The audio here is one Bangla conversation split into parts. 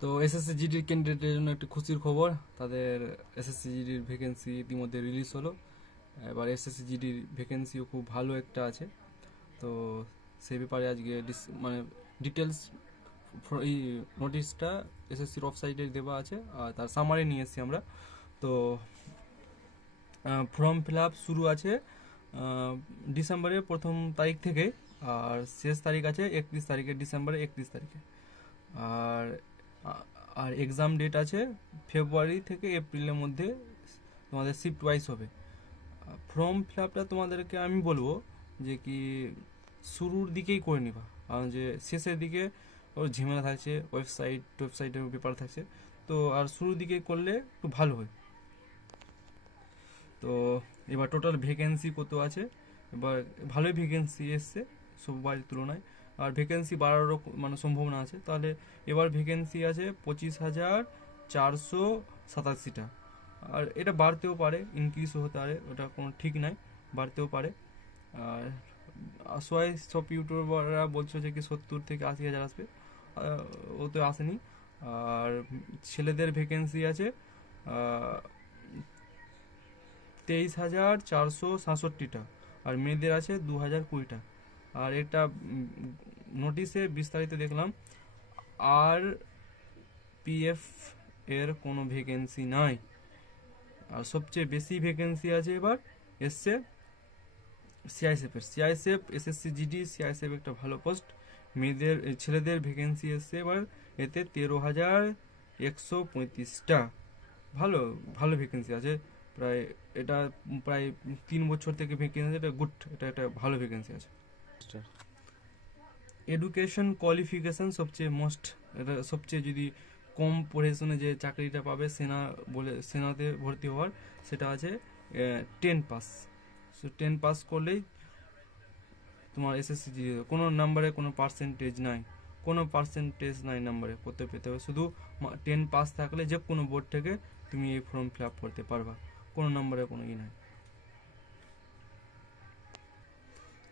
তো এসএসসি জিডির ক্যান্ডিডেটের জন্য একটি খুশির খবর, তাদের এসএসসি জিডির ভ্যাকেন্সি ইতিমধ্যে রিলিজ হলো। এবার এসএসসি জিডির ভ্যাকেন্সিও খুব ভালো একটা আছে। তো সেই ব্যাপারে আজকে মানে ডিটেলস এই নোটিশটা এসএসসির ওয়েবসাইটে দেওয়া আছে, আর তার সামারি নিয়ে এসেছি আমরা। তো ফর্ম ফিল আপ শুরু আছে ডিসেম্বরের 1 তারিখ থেকে, আর শেষ তারিখ আছে 31 তারিখে, ডিসেম্বরের 31 তারিখে। আর আর এক্সাম ডেট আছে ফেব্রুয়ারি থেকে এপ্রিলের মধ্যে, তোমাদের শিফট ওয়াইজ হবে। ফর্ম ফিল আপটা তোমাদেরকে আমি বলবো যে কি শুরুর দিকেই করে নিবা, কারণ যে শেষের দিকে ওর ঝামেলা থাকছে, ওয়েবসাইটের ব্যাপার থাকছে। তো আর শুরুর দিকে করলে একটু ভালো হয়। তো এবার টোটাল ভ্যাকেন্সি কত আছে, এবার ভালোই ভ্যাকেন্সি এসছে সববারের তুলনায়, আর ভ্যাকেন্সি বাড়ারও মানে সম্ভাবনা আছে। তাহলে এবার ভ্যাকেন্সি আছে 25,487টা, আর এটা বাড়তেও পারে, ইনক্রিজও হতে পারে, ওটা কোনো ঠিক নাই, বাড়তেও পারে। আর সবাই সব ইউটিউবাররা বলছে যে কি 70 থেকে 80 হাজার আসবে, ও তো আসেনি। আর ছেলেদের ভ্যাকেন্সি আছে 23,467টা, আর মেয়েদের আছে 2,020টা। আর এটা নোটিশে বিস্তারিত দেখলাম, আর পিএফ এর কোনো ভ্যাকেন্সি নাই। আর সবচেয়ে বেশি ভ্যাকেন্সি আছে এবার এসছে সিআইএসএফ এসএসসি জিডি সিআইএসএফ একটা ভালো পোস্ট। ছেলেদের ভ্যাকেন্সি এসছে এবার এতে 13,135টা। ভালো ভালো ভ্যাকেন্সি আছে, প্রায় এটা প্রায় 3 বছর থেকে ভ্যাকেন্সি, এটা গুড, এটা একটা ভালো ভ্যাকেন্সি আছে। এডুকেশন কোয়ালিফিকেশন সবচেয়ে মোস্ট, এটা সবচেয়ে যদি কম পড়াশোনা যে চাকরিটা পাবে সেনাতে ভর্তি হওয়ার, সেটা আছে 10 পাস। সো 10 পাস করলেই তোমার এসএসসি কোনো নাম্বারে কোনো পার্সেন্টেজ নাই, নাম্বারে করতে পেতে হবে, শুধু 10 পাস থাকলে যে কোনো বোর্ড থেকে তুমি এই ফর্ম ফিল আপ করতে পারবা, কোনো নাম্বারে কোনো নাই।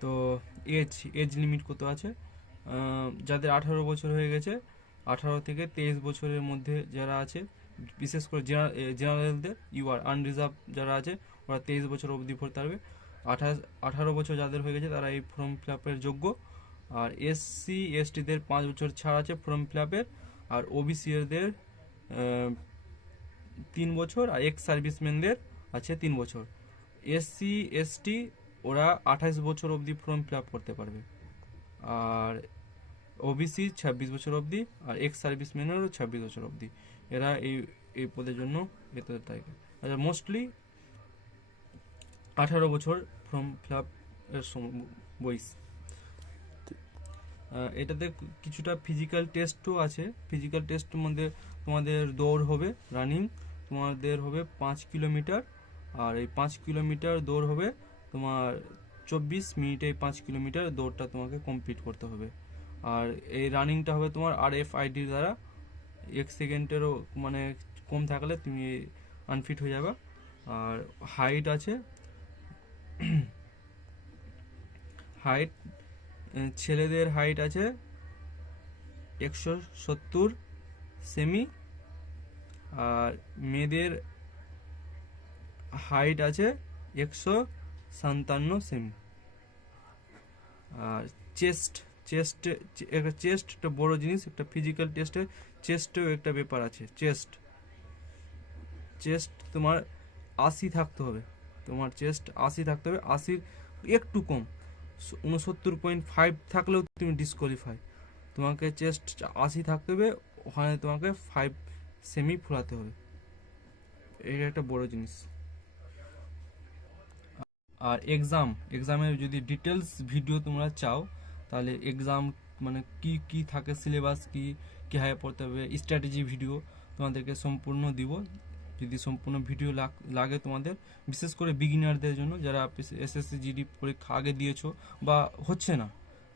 তো এজ লিমিট কত আছে, যাদের 18 বছর হয়ে গেছে, 18 থেকে 23 বছরের মধ্যে যারা আছে, বিশেষ করে জেনারেলদের ইউআর আনরিজার্ভ যারা আছে, ওরা 23 বছর অবধি ভরতে পারবে। 18 বছর যাদের হয়ে গেছে তারা এই ফর্ম ফিল আপের যোগ্য। আর এসসি এসটিদের 5 বছর ছাড় আছে ফর্ম ফিল আপের। আর ওবিসি এরদের 3 বছর, আর এক্স সার্ভিসম্যানদের আছে 3 বছর। এসসি এসটি ওরা 28 বছর অবধি ফর্ম ফিল আপ করতে পারবে, আর ওবিসি 26 বছর অবধি, আর এক্স সার্ভিসম্যানেরও 26 বছর অবধি। এরা এই পদের জন্য বেতনের তালিকা। আচ্ছা, মোস্টলি 18 বছর ফর্ম ফিল আপ এর বয়স। এটাতে কিছুটা ফিজিক্যাল টেস্টও আছে। ফিজিক্যাল টেস্টের মধ্যে তোমাদের দৌড় হবে, রানিং তোমাদের হবে 5 কিলোমিটার, আর এই 5 কিলোমিটার দৌড় হবে তোমার 24 মিনিটে। 5 কিলোমিটার দৌড়টা তোমাকে কমপ্লিট করতে হবে। আর এই রানিংটা হবে তোমার RFID দ্বারা, 1 সেকেন্ডেরও মানে কম থাকলে তুমি আনফিট হয়ে যাবে। আর হাইট আছে, হাইট ছেলেদের হাইট আছে 170 সেমি, আর মেয়েদের হাইট আছে 157 সেমি। আর চেস্ট একটা বড় জিনিস, একটা ফিজিক্যাল টেস্টে চেস্টেও একটা ব্যাপার আছে। চেস্ট তোমার 80 থাকতে হবে, তোমার চেস্ট 80 থাকতে হবে, 80 একটু কম, 69.5 থাকলেও তুমি ডিসকোয়ালিফাই। তোমাকে চেস্ট 80 থাকতে হবে, ওখানে তোমাকে 5 সেমি ফুলাতে হবে, এটা একটা বড় জিনিস। আর এক্সামের যদি ডিটেলস ভিডিও তোমরা চাও, তাহলে এক্সাম মানে কি কি থাকে, সিলেবাস কি কীভাবে পড়তে হবে, স্ট্র্যাটেজি ভিডিও তোমাদেরকে সম্পূর্ণ দিব। যদি সম্পূর্ণ ভিডিও লাগে তোমাদের, বিশেষ করে বিগিনারদের জন্য, যারা এসএসসি জিডি পরীক্ষা আগে দিয়েছো বা হচ্ছে না,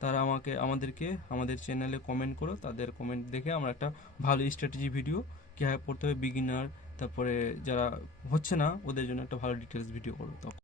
তারা আমাদেরকে আমাদের চ্যানেলে কমেন্ট করো, তাদের কমেন্ট দেখে আমরা একটা ভালো স্ট্র্যাটেজি ভিডিও কীভাবে পড়তে হবে বিগিনার, তারপরে যারা হচ্ছে না ওদের জন্য একটা ভালো ডিটেলস ভিডিও করবো তখন।